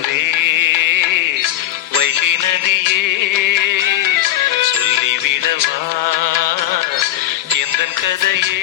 நிலவே வைகை நதியே சொல்லிவிடவா எந்த கதையே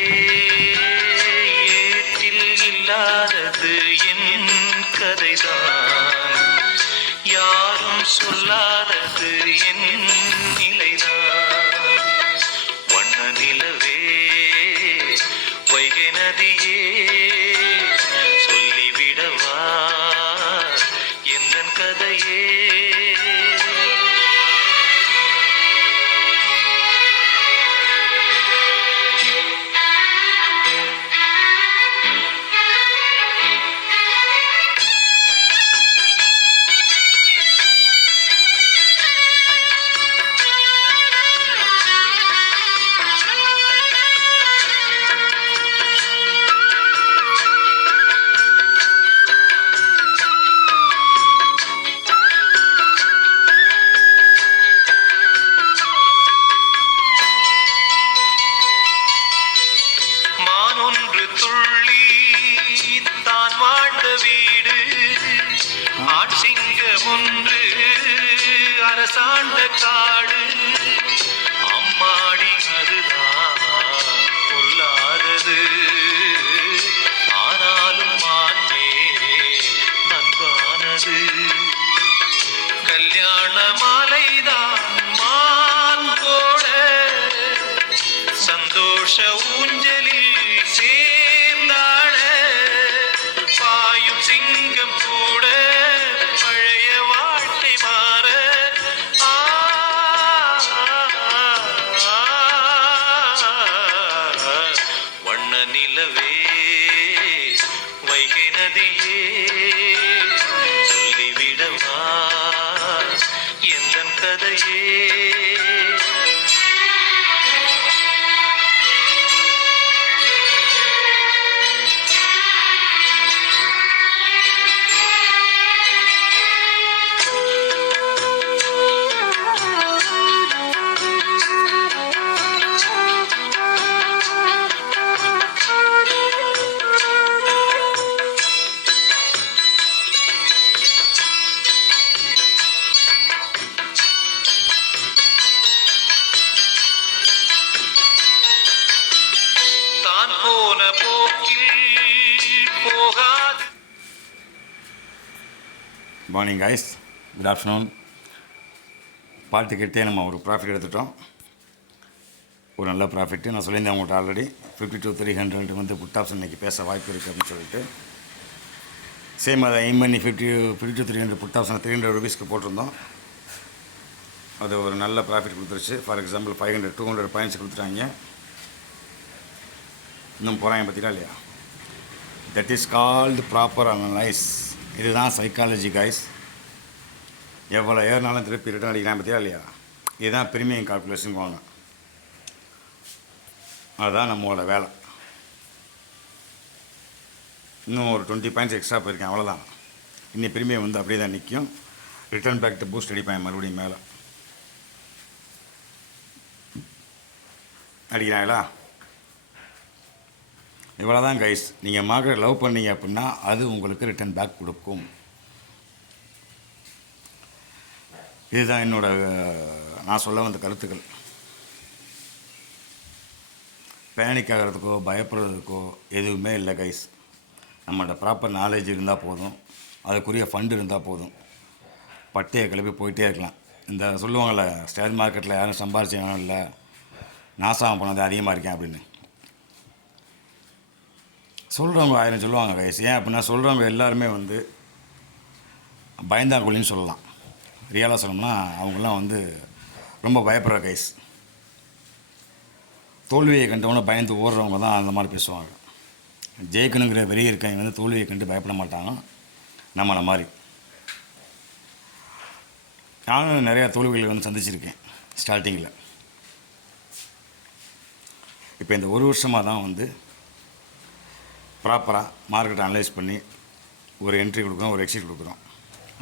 Sözlü morning guys good afternoon பாட்டு கேட்டே நம்ம ஒரு ப்ராஃபிட் எடுத்துட்டோம். ஒரு நல்ல ப்ராஃபிட்டு நான் சொல்லியிருந்தேன் உங்கள்கிட்ட already fifty two three hundred வந்து புட் ஆப்ஷன் இன்றைக்கி பேச வாய்ப்பு இருக்குது அப்படின்னு சொல்லிட்டு. சேம் அதை எய்ம் பண்ணி fifty fifty two three hundred put option three hundred ருபீஸ்க்கு போட்டிருந்தோம். அது ஒரு நல்ல ப்ராஃபிட் கொடுத்துருச்சு. For example five hundred two hundred points கொடுத்துட்டாங்க. இன்னும் போகிறாங்க பார்த்தீங்களா இல்லையா? That is called proper analyse இதுதான் சைக்காலஜி கைஸ் எவ்வளோ ஏறினாலும் திருப்பி ரிட்டர்ன் அடிக்கலாம் பார்த்தியா இல்லையா? இதுதான் ப்ரீமியம் கால்குலேஷன் வாங்க அதுதான் நம்மளோட வேலை. இன்னும் ஒரு டுவெண்ட்டி பாயிண்ட்ஸ் எக்ஸ்ட்ரா போயிருக்கேன் அவ்வளோதான் இன்னி ப்ரீமியம் வந்து அப்படியே தான் நிற்கும் ரிட்டர்ன் பேக் டு பூஸ்ட் அடிப்பேன் மறுபடியும் மேலே. அடிக்கிறாங்களா? இவ்வளோ தான் கைஸ் நீங்கள் மார்க்கெட் லவ் பண்ணீங்க அப்படின்னா அது உங்களுக்கு ரிட்டன் பேக் கொடுக்கும். இதுதான் என்னோட நான் சொல்ல வந்த கருத்துக்கள். பேனிக் ஆகிறதுக்கோ பயப்படுறதுக்கோ எதுவுமே இல்லை கைஸ் நம்மளோட ப்ராப்பர் நாலேஜ் இருந்தால் போதும். அதுக்குரிய ஃபண்டு இருந்தால் போதும். பட்டையை கிளப்பி போயிட்டே இருக்கலாம். இந்த சொல்லுவாங்கள்ல ஸ்டேர் மார்க்கெட்டில் யாரும் சம்பாரிச்சாலும் இல்லை நாசம் பண்ணது அதிகமாக இருக்கேன் அப்படின்னு. சொல்கிறவங்க ஆயிரம் சொல்லுவாங்க கைஸ் ஏன் அப்படின்னா சொல்கிறவங்க எல்லாருமே வந்து பயந்தாங்குழின்னு சொல்லலாம். ரியலாக சொல்லணும்னா அவங்கெல்லாம் வந்து ரொம்ப பயப்படுற கைஸ் தோல்வியை கண்டவொன்னே பயந்து ஓடுறவங்க தான் அந்த மாதிரி பேசுவாங்க. ஜெயிக்கணுங்கிற வெறி இருக்கவங்க வந்து தோல்வியை கண்டு பயப்பட மாட்டாங்க நம்மளை மாதிரி. நானும் நிறையா தோல்விகளை வந்து சந்திச்சிருக்கேன் ஸ்டார்டிங்கில் இப்போ இந்த ஒரு வருஷமாக தான் வந்து ப்ராப்பராக மார்க்கெட்டை அனலைஸ் பண்ணி ஒரு என்ட்ரி கொடுக்குறோம் ஒரு எக்ஸிட் கொடுக்குறோம்.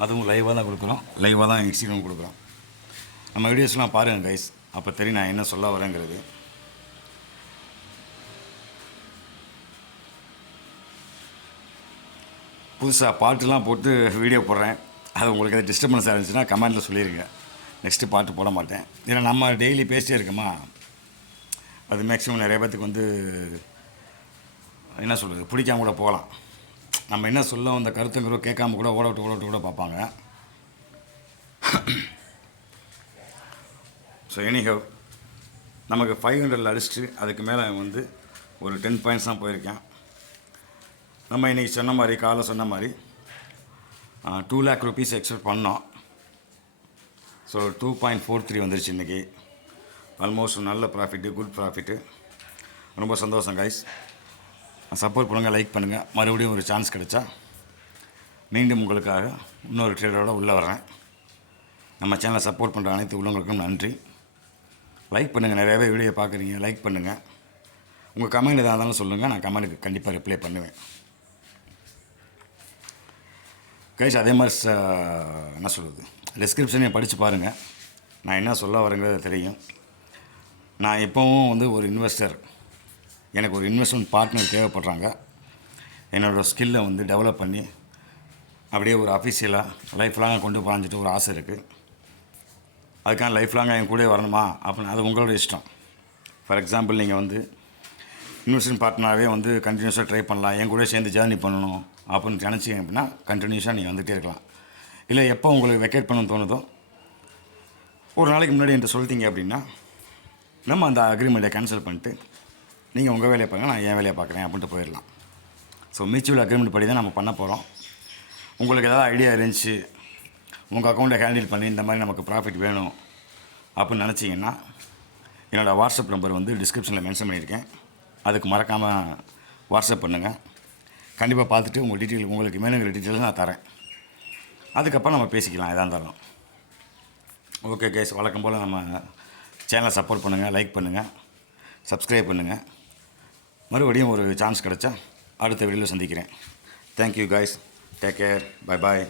அதுவும் லைவாக தான் கொடுக்குறோம். லைவாக தான் எக்ஸிட்டும் கொடுக்குறோம். நம்ம வீடியோஸ்லாம் பாருங்கள் கைஸ் அப்போ தெரியும் நான் என்ன சொல்ல வரேங்கிறது. புதுசாக பாட்டுலாம் போட்டு வீடியோ போடுறேன். அது உங்களுக்கு எதாவது டிஸ்டர்பன்ஸாக இருந்துச்சுன்னா கமெண்ட்டில் சொல்லிடுங்க நெக்ஸ்ட்டு பாட்டு போட மாட்டேன். ஏன்னா நம்ம டெய்லி பேசிட்டே இருக்கோமா? அது மேக்ஸிமம் நிறைய பேர்த்துக்கு வந்து என்ன சொல்கிறது பிடிக்காம கூட போகலாம். நம்ம என்ன சொல்ல அந்த கருத்துங்கிறோ கேட்காம கூட ஓட விட்டு ஓட விட்டு கூட பார்ப்பாங்க. ஸோ எனிஹவ் நமக்கு ஃபைவ் ஹண்ட்ரடில் அடிச்சுட்டு அதுக்கு மேலே வந்து ஒரு டென் பாயிண்ட்ஸ் தான் போயிருக்கேன். நம்ம இன்றைக்கி சொன்ன மாதிரி காலை சொன்ன மாதிரி டூ லேக் ருபீஸ் எக்ஸ்பெக்ட் பண்ணோம். So two point four three வந்துருச்சு இன்றைக்கி ஆல்மோஸ்ட் நல்ல ப்ராஃபிட்டு குட் ப்ராஃபிட்டு ரொம்ப சந்தோஷம் கைஸ் சப்போர்ட் பண்ணுங்கள் லைக் பண்ணுங்கள் மறுபடியும் ஒரு சான்ஸ் கிடைச்சா மீண்டும் உங்களுக்காக இன்னொரு ட்ரேடரோடு உள்ளே வரேன் நம்ம சேனலை சப்போர்ட் பண்ணுற அனைத்து உள்ளவங்களுக்கும் நன்றி. லைக் பண்ணுங்கள் நிறையவே வீடியோ பார்க்குறீங்க லைக் பண்ணுங்கள் உங்கள் கமெண்ட் எதாக இருந்தாலும் சொல்லுங்கள் நான் கமெண்ட்டுக்கு கண்டிப்பாக ரிப்ளை பண்ணுவேன். கைஸ் அதே மாதிரி என்ன சொல்கிறது டிஸ்கிரிப்ஷனையும் படித்து பாருங்கள் நான் என்ன சொல்ல வரேங்கிறது தெரியும். நான் எப்போவும் வந்து ஒரு இன்வெஸ்டர் எனக்கு ஒரு இன்வெஸ்ட்மெண்ட் பார்ட்னர் தேவைப்படுறாங்க. என்னோடய ஸ்கில்லை வந்து டெவலப் பண்ணி அப்படியே ஒரு அஃபிஷியலாக லைஃப் லாங்காக கொண்டு போகலான்ட்டு ஒரு ஆசை இருக்குது அதுக்கான லைஃப் லாங்காக என் கூட வரணுமா? அப்படின்னு அது உங்களோட இஷ்டம். ஃபார் எக்ஸாம்பிள் நீங்கள் வந்து இன்வெஸ்ட்மெண்ட் பார்ட்னராகவே வந்து கண்டினியூஸாக ட்ரை பண்ணலாம். என் கூட சேர்ந்து ஜேர்னி பண்ணணும் அப்படின்னு நினச்சிங்க அப்படின்னா கண்டினியூஸாக நீங்கள் வந்துகிட்டே இருக்கலாம். இல்லை எப்போ உங்களுக்கு வெக்கேட் பண்ணணும்னு தோணுதோ ஒரு நாளைக்கு முன்னாடி என்கிட்ட சொல்லிட்டீங்க அப்படின்னா நம்ம அந்த அக்ரிமெண்ட்டை கேன்சல் பண்ணிட்டு நீங்கள் உங்கள் வேலையை பாருங்கள் நான் என் வேலையை பார்க்குறேன் அப்படின்ட்டு போயிடலாம். ஸோ மியூச்சுவல் அக்ரிமெண்ட் படி தான் நம்ம பண்ண போகிறோம் உங்களுக்கு ஏதாவது ஐடியா இருந்துச்சு உங்கள் அக்கௌண்ட்டை ஹேண்டில் பண்ணி இந்த மாதிரி நமக்கு ப்ராஃபிட் வேணும் அப்படின்னு நினச்சிங்கன்னா என்னோடய வாட்ஸ்அப் நம்பர் வந்து டிஸ்கிரிப்ஷனில் மென்ஷன் பண்ணியிருக்கேன். அதுக்கு மறக்காமல் வாட்ஸ்அப் பண்ணுங்கள் கண்டிப்பாக பார்த்துட்டு உங்கள் டீட்டெயில் உங்களுக்கு வேணுங்கிற டீட்டெயில்ஸ் நான் தரேன். அதுக்கப்புறம் நம்ம பேசிக்கலாம் எதாக இருந்தாலும். ஓகே கேஸ் வழக்கம் போல் நம்ம சேனலை சப்போர்ட் பண்ணுங்கள் லைக் பண்ணுங்கள் சப்ஸ்கிரைப் பண்ணுங்கள் மறுபடியும் ஒரு சான்ஸ் கிடச்சா அடுத்த வீடியோவில் சந்திக்கிறேன். Thank you guys take care bye bye